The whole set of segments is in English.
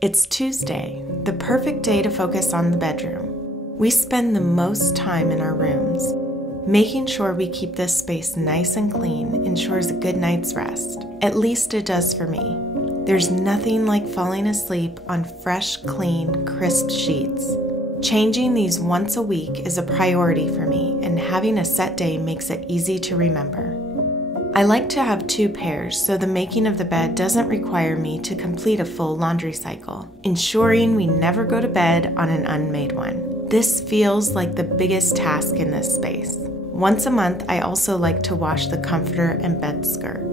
It's Tuesday, the perfect day to focus on the bedroom. We spend the most time in our rooms. Making sure we keep this space nice and clean ensures a good night's rest. At least it does for me. There's nothing like falling asleep on fresh, clean, crisp sheets. Changing these once a week is a priority for me, and having a set day makes it easy to remember. I like to have 2 pairs so the making of the bed doesn't require me to complete a full laundry cycle, ensuring we never go to bed on an unmade one. This feels like the biggest task in this space. Once a month, I also like to wash the comforter and bed skirt.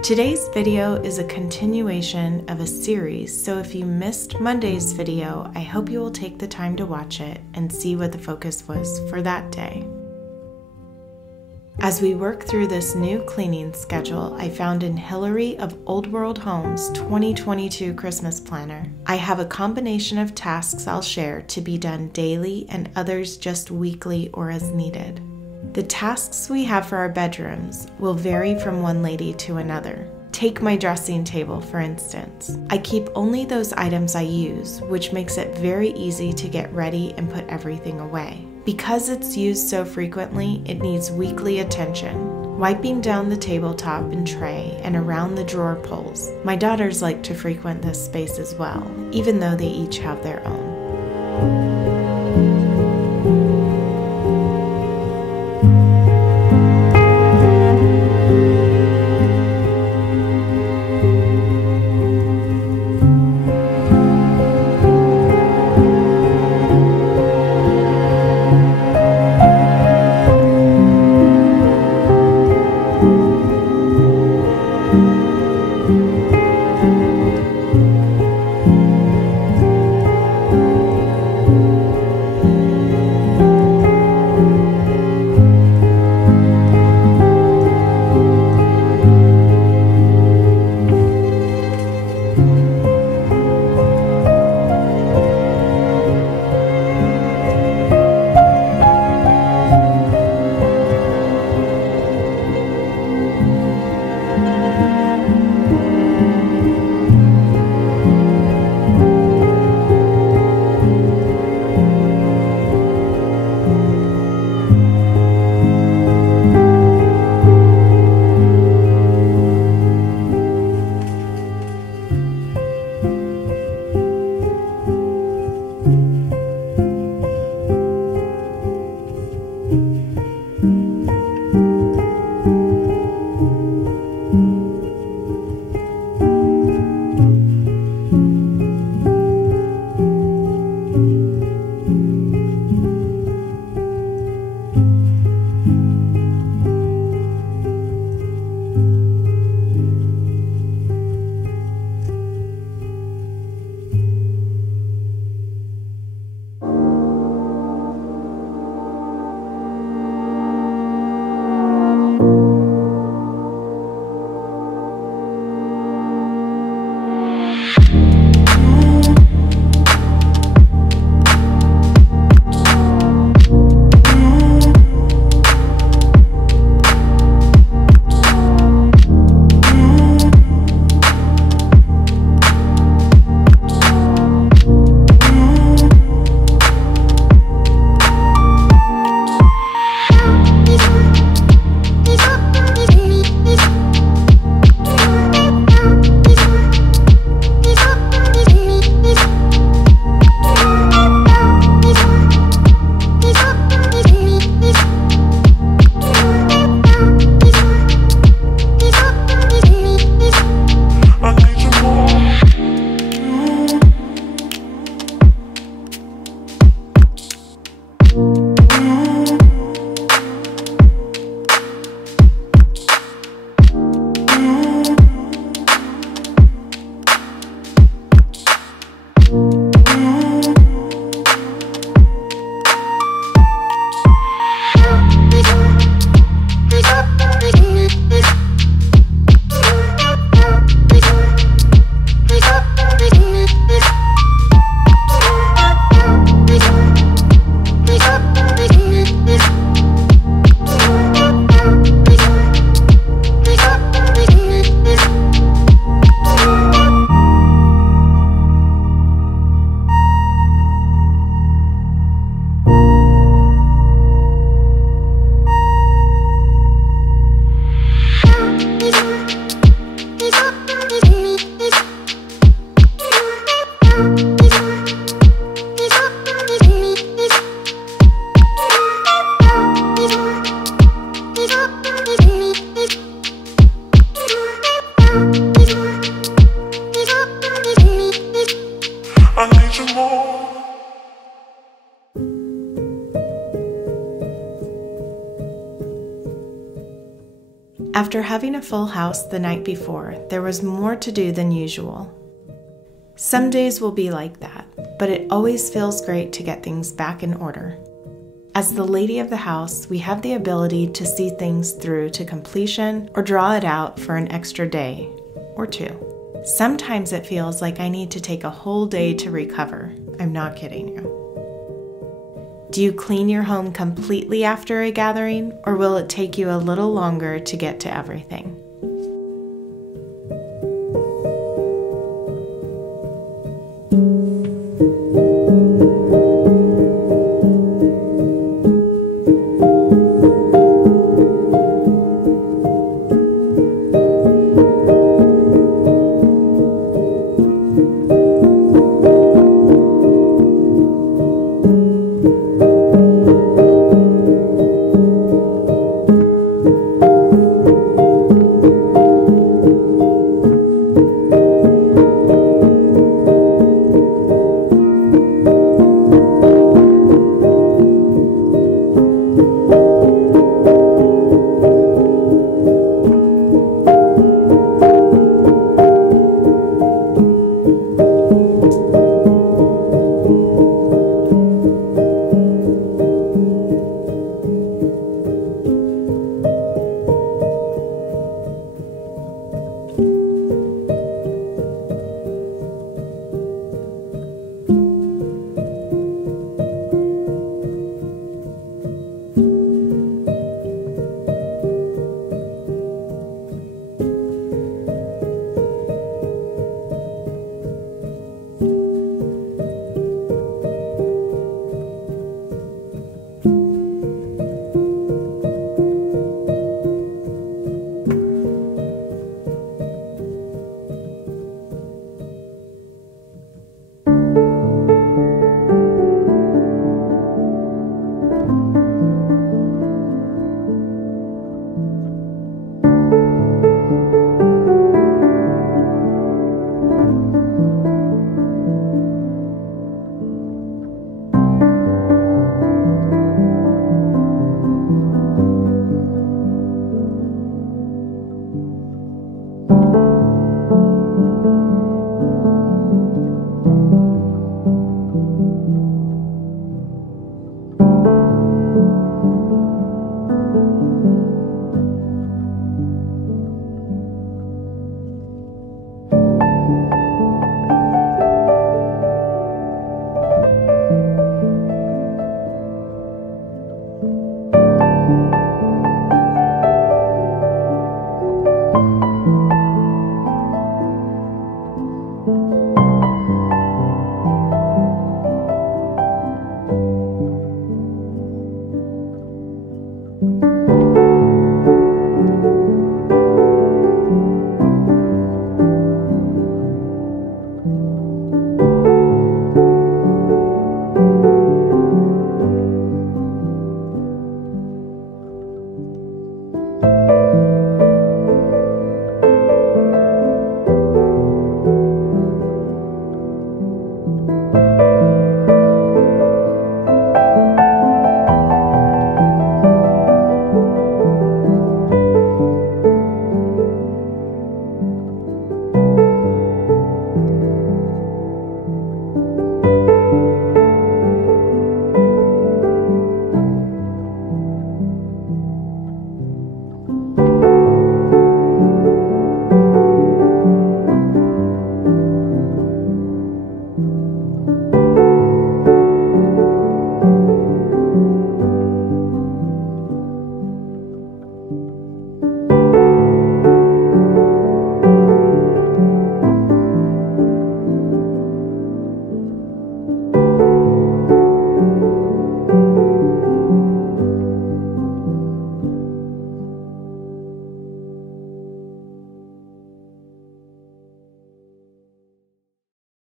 Today's video is a continuation of a series, so if you missed Monday's video, I hope you will take the time to watch it and see what the focus was for that day. As we work through this new cleaning schedule I found in Hilary of Old World Homes 2022 Christmas Planner, I have a combination of tasks I'll share to be done daily and others just weekly or as needed. The tasks we have for our bedrooms will vary from one lady to another. Take my dressing table, for instance. I keep only those items I use, which makes it very easy to get ready and put everything away. Because it's used so frequently, it needs weekly attention. Wiping down the tabletop and tray and around the drawer pulls. My daughters like to frequent this space as well, even though they each have their own. After having a full house the night before, there was more to do than usual. Some days will be like that, but it always feels great to get things back in order. As the lady of the house, we have the ability to see things through to completion or draw it out for an extra day or two. Sometimes it feels like I need to take a whole day to recover. I'm not kidding you. Do you clean your home completely after a gathering, or will it take you a little longer to get to everything?